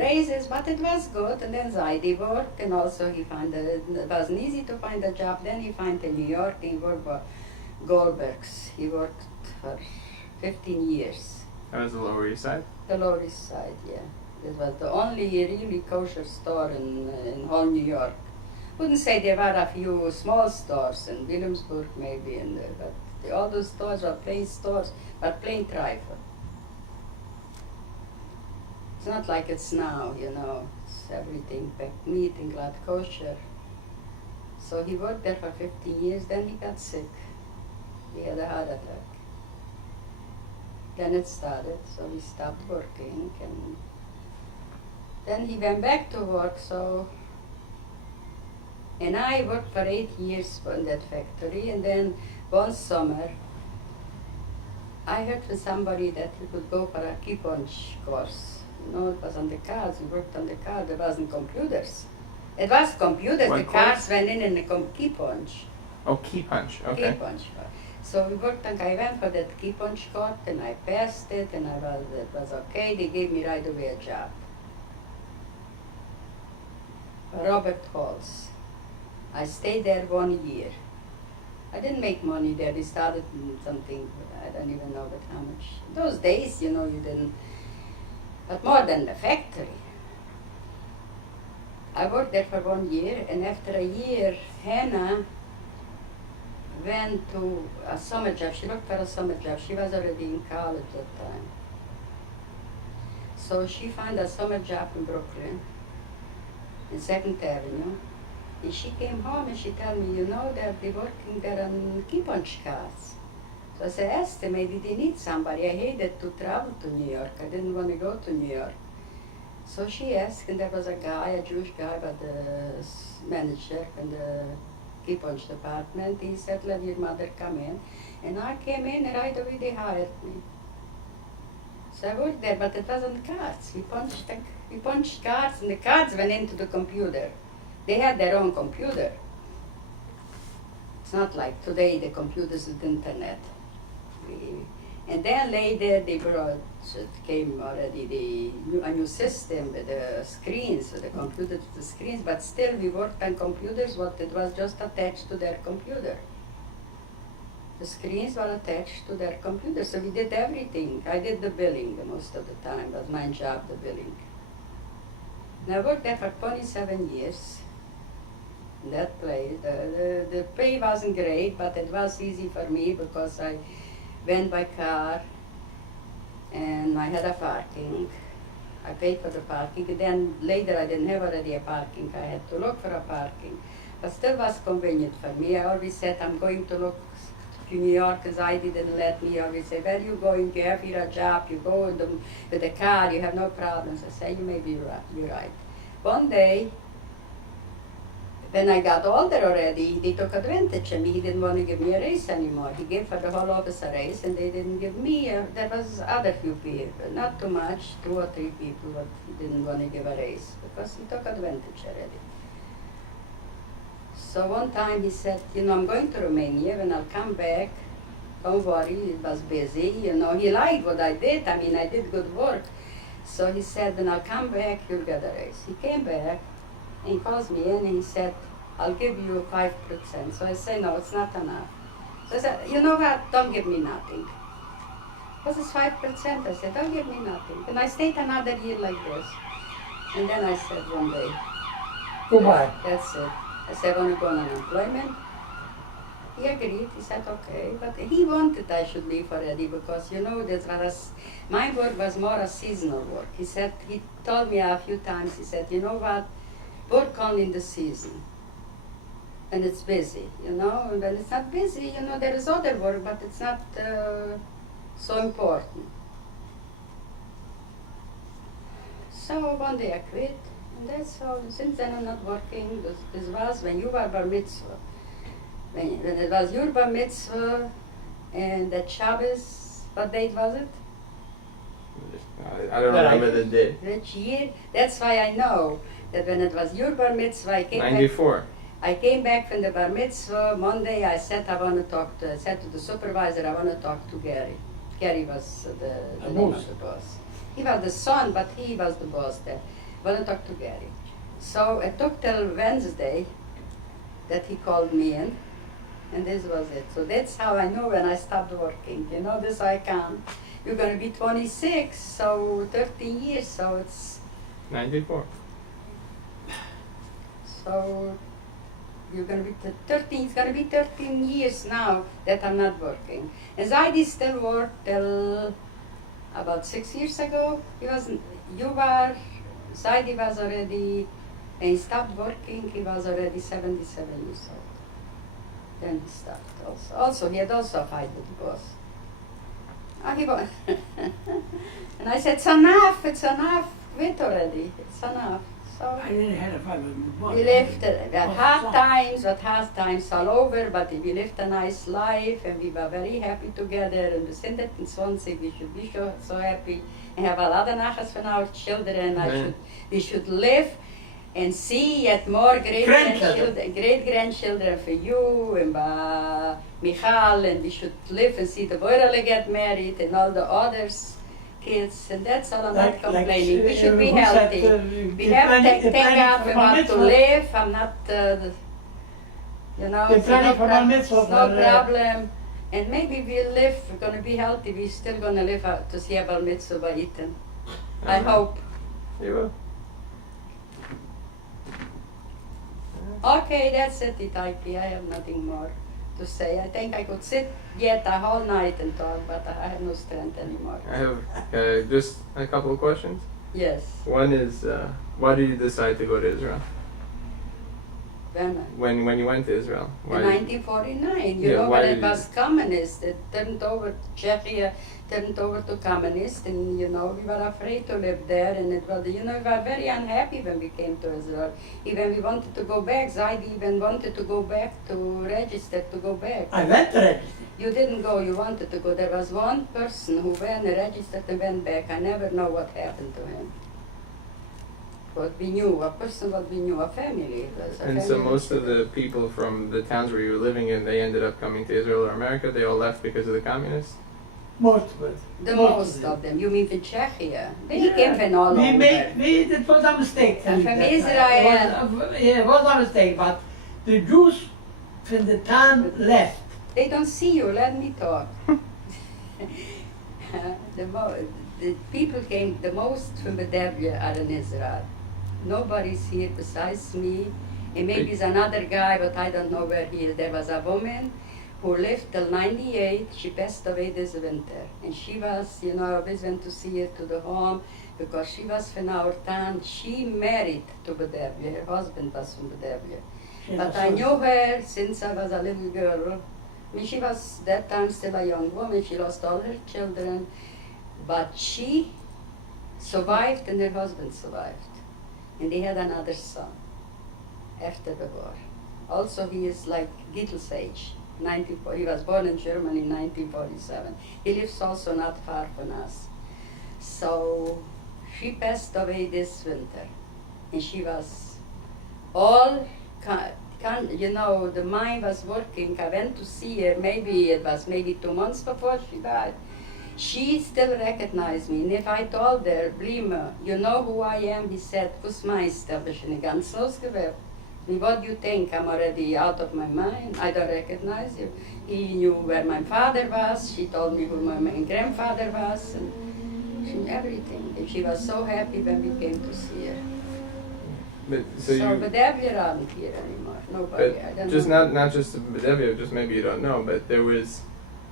raises, but it was good. And then Zaidi worked, and also he found that it wasn't easy to find a job. Then he found in New York, he worked for Goldberg's. He worked for 15 years. That was the Lower East Side? The Lower East Side, yeah. It was the only really kosher store in whole New York. Wouldn't say there were a few small stores in Williamsburg maybe, but all those stores were plain stores, but plain trifle. It's not like it's now, it's everything packed meat and glad kosher. So he worked there for 15 years, then he got sick. He had a heart attack. Then it started, so he stopped working, and then he went back to work, and I worked for 8 years in that factory, and then one summer, I heard from somebody that we could go for a key punch course. It was on the cars, we worked on the car, there wasn't computers. It was computers, What the course? cars went in the key punch. Oh, key punch, okay. Key punch. So we worked on, I went for that key punch course and I passed it and it was okay. They gave me right away a job. Robert Halls. I stayed there 1 year. I didn't make money there. We started something, I don't even know but how much. Those days, you didn't, but more than the factory. I worked there for 1 year, and after a year, Hannah went to a summer job. She looked for a summer job. She was already in college at that time. So she found a summer job in Brooklyn, in 2nd Avenue. And she came home and she told me, they're working there on key punch cars. So I said, ask them, maybe they need somebody. I hated to travel to New York. I didn't want to go to New York. So she asked, and there was a guy, a Jewish guy, but the manager in the key punch department. He said, let your mother come in. And I came in and right away they hired me. So I worked there, but it wasn't cards. We punched cards, and the cards went into the computer. They had their own computer. It's not like today the computers with the internet. And then later came already a new system with the screens, with the computers with the screens, but still we worked on computers, it was just attached to their computer. The screens were attached to their computer, so we did everything. I did the billing most of the time. It was my job, the billing. And I worked there for 27 years in that place. The pay wasn't great, but it was easy for me because I went by car and I had a parking. I paid for the parking, and then later I didn't have already a parking. I had to look for a parking. But still was convenient for me. I always said, I'm going to look to New York, because I didn't let me. I always say, where you going? You have here a job, you go with the car, you have no problems. I say, you may be right, you're right. One day, when I got older already, they took advantage of me. He didn't want to give me a raise anymore. He gave for the whole office a raise, and they didn't give me. There was other few people, not too much, 2 or 3 people, but he didn't want to give a raise because he took advantage already. So one time he said, I'm going to Romania. When I'll come back, don't worry, it was busy. He liked what I did. I did good work. So he said, when I'll come back, you'll get a raise. He came back. And he calls me in and he said, I'll give you 5%. So I say, no, it's not enough. So I said, you know what, don't give me nothing. Because it's 5%. I said, don't give me nothing. And I stayed another year like this. And then I said one day, goodbye. That's it. I said, I want to go on unemployment. He agreed, he said, okay. But he wanted I should leave already because, my work was more a seasonal work. He told me a few times, he said, you know what, work only in the season. And it's busy, and when it's not busy, there is other work, but it's not so important. So one day I quit, and that's all. Since then I'm not working. This was when you were bar mitzvah. When it was your bar mitzvah, and that Shabbos, what date was it? I don't remember the date. Which year? That's why I know that when it was your bar mitzvah, I came 94. back. I came back from the bar mitzvah. Monday I said I said to the supervisor, I want to talk to Gary. Gary was the name of the boss. He was the son, but he was the boss there. want to talk to Gary. So it took till Wednesday that he called me in, and this was it. So that's how I know when I stopped working. You know, this I can. You're going to be 26, so 13 years, so it's... 94. So you're going to be 13, it's going to be 13 years now that I'm not working. And Zaidi still worked till about 6 years ago. Zaidi was already, when he stopped working, he was already 77 years old. Then he stopped also. Also, he had also a fight with the boss. He was and I said, it's enough, quit already, it's enough. So I didn't have a fight with my boss. we lived hard times all over, but we lived a nice life and we were very happy together. And we said that in Swansea we should be so happy and have a lot of nachas from our children. We should live and see yet more great grandchildren for you and by Michal, and we should live and see the Boyrele get married and all the others. Kids, and that's all. I'm not complaining. We should be healthy. We have to thank God we want to live. I'm not, it's no problem. And maybe we'll live, we're going to be healthy. We're still going to live to see Bar Mitzvah by Ethan. I hope. You will. Okay, that's it, Itaiki. I have nothing more to say. I think I could sit yet a whole night and talk, but I have no strength anymore. I have just a couple of questions. Yes. One is, why did you decide to go to Israel? When you went to Israel? In 1949, when it was communist, it turned over, Czechia turned over to communist, and we were afraid to live there, and it was, we were very unhappy when we came to Israel. Even we wanted to go back, Zaidi even wanted to go back to register to go back. I went to register. You didn't go, you wanted to go. There was one person who went and registered and went back. I never know what happened to him. What we knew, a person what we knew, a family. And so most of the people from the towns where you were living in, they ended up coming to Israel or America? They all left because of the communists? Most of it. Most of them. You mean from Czechia? They came from all over. It was a mistake. And from Israel. It was a mistake, but the Jews from the town left. They don't see you, let me talk. The people came, the most from Badavia are in Israel. Nobody's here besides me, and maybe there's another guy, but I don't know where he is. There was a woman who lived till 98. She passed away this winter, and she was, I always went to see her to the home because she was from our town. She married to Badavia. Her husband was from Badavia. But I knew her since I was a little girl. I mean, she was that time still a young woman. She lost all her children, but she survived and her husband survived. And they had another son after the war. Also, he is like Gittel's age. He was born in Germany in 1947. He lives also not far from us. So she passed away this winter, and she was all the mind was working. I went to see her, it was maybe 2 months before she died. She still recognized me, and if I told her, Blima, you know who I am? He said, was meinst du? Bist du nicht ganz losgewirkt? What do you think? I'm already out of my mind. I don't recognize you. He knew where my father was. She told me who my grandfather was, and she knew everything. And she was so happy when we came to see her. But Badavia aren't here anymore. Nobody. I don't just know. not just Badavia, just maybe you don't know, but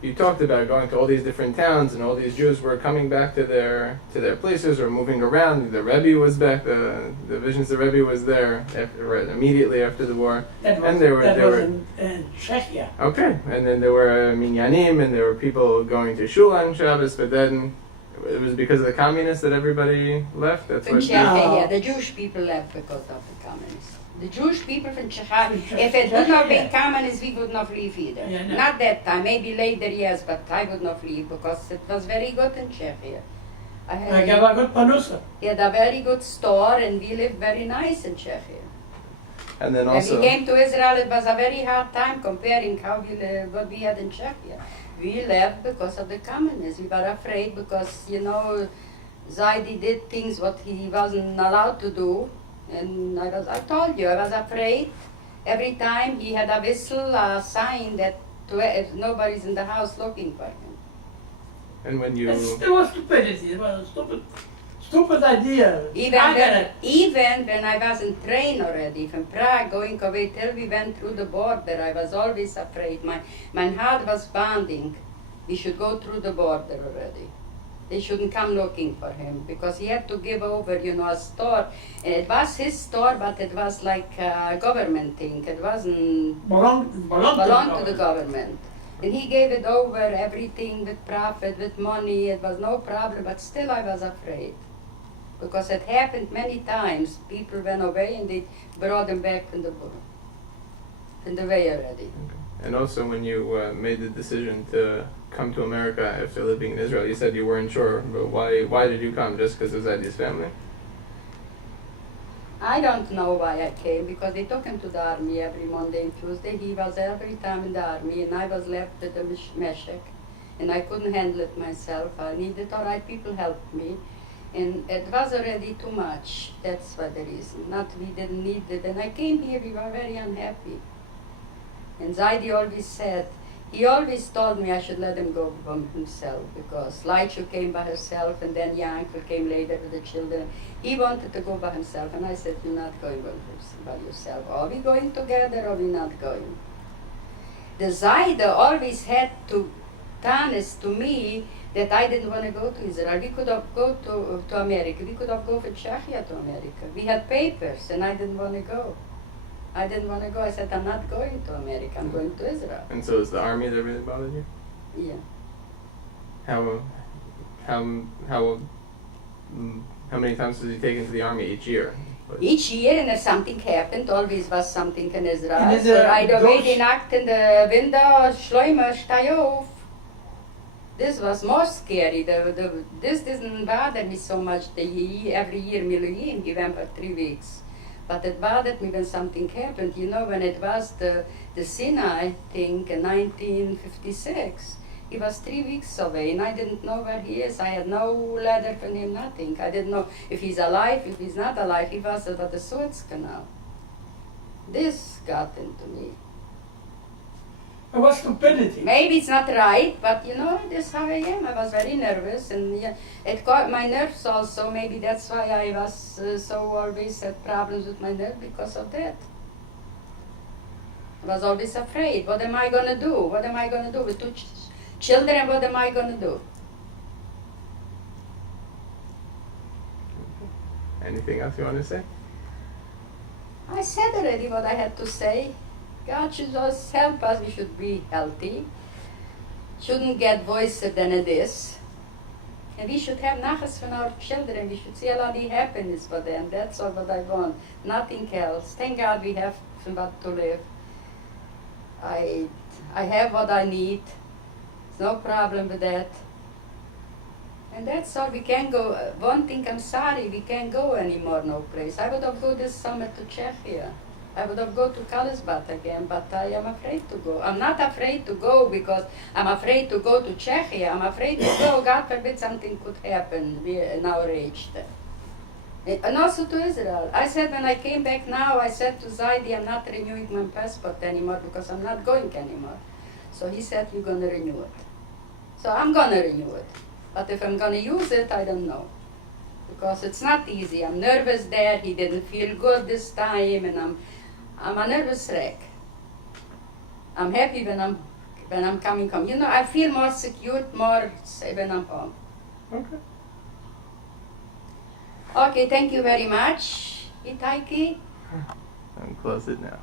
you talked about going to all these different towns, and all these Jews were coming back to their places or moving around. The Rebbe was back. The Visions the Rebbe was there immediately after the war. That was in Czechia. Okay, and then there were minyanim, and there were people going to shul on Shabbos, but then it was because of the communists that everybody left. That's what. Czechia, the Jewish people left because of the communists. The Jewish people from Czechia, if it would not be communist, we would not leave either. Yeah, no. Not that time, maybe later, yes, but I would not leave because it was very good in Czechia. I have a good panusa. He had a very good store, and we lived very nice in Czechia. And then also, when we came to Israel, it was a very hard time comparing what we had in Czechia. We left because of the communists. We were afraid because, Zaidi did things what he wasn't allowed to do. And I told you, I was afraid. Every time he had a whistle, a sign that nobody's in the house looking for him. And when you It was stupidity. It was a stupid idea. Even when I wasn't trained already from Prague going away till we went through the border, I was always afraid. My heart was pounding. We should go through the border already. They shouldn't come looking for him because he had to give over, a store. And it was his store, but it was like a government thing. It wasn't belonged to the government. And he gave it over, everything with profit, with money. It was no problem, but still I was afraid. Because it happened many times. People went away and they brought them back in the way already. Okay. And also when you made the decision to come to America after living in Israel, you said you weren't sure, but why did you come? Just because of Zaidi's family? I don't know why I came, because they took him to the army every Monday and Tuesday. He was every time in the army, and I was left with the meshek, and I couldn't handle it myself. I needed all right people helped me, and it was already too much. That's why the reason. Not we didn't need it, and I came here. We were very unhappy. And Zaidi always said, he always told me I should let him go by himself, because Laichu came by herself, and then Yankel came later with the children. He wanted to go by himself, and I said, you're not going by yourself. Are we going together or are we not going? The Zaida always had to honest to me that I didn't want to go to Israel. We could have go to America. We could have go for Czechia to America. We had papers, and I didn't want to go. I didn't want to go. I said, I'm not going to America. I'm going to Israel. And so it's the army that really bothered you? Yeah. How many times was he taken to the army each year? Each year, and if something happened, always was something in Israel. In So Israel, right away those- they knocked in the window, Shloimer, stay off. This was more scary. This didn't bother me so much. Every year, Miluim, he went for 3 weeks. But it bothered me when something happened. When it was the Sinai thing in 1956, he was 3 weeks away, and I didn't know where he is. I had no letter from him, nothing. I didn't know if he's alive, if he's not alive. He was at the Suez Canal. This got into me. It was stupidity. Maybe it's not right, but this is how I am. I was very nervous, and it got my nerves also. Maybe that's why I was so always had problems with my nerves, because of that. I was always afraid. What am I going to do? What am I going to do with 2 children? What am I going to do? Anything else you want to say? I said already what I had to say. God should just help us. We should be healthy. Shouldn't get worse than it is. And we should have nachas from our children. We should see a lot of happiness for them. That's all what I want. Nothing else. Thank God we have what to live. I have what I need. There's no problem with that. And that's all. We can't go. One thing, I'm sorry, we can't go anymore no place. I would have go this summer to Czechia. I would have go to Karlsbad again, but I am afraid to go. I'm not afraid to go because I'm afraid to go to Czechia. I'm afraid to go. God forbid something could happen in our age. And also to Israel. I said when I came back now, I said to Zaidi, I'm not renewing my passport anymore because I'm not going anymore. So he said, you're going to renew it. So I'm going to renew it. But if I'm going to use it, I don't know. Because it's not easy. I'm nervous there. He didn't feel good this time, and I'm a nervous wreck. I'm happy when I'm coming home. I feel more secure, more safe when I'm home. Okay. Okay, thank you very much. Itaiki. And close it now.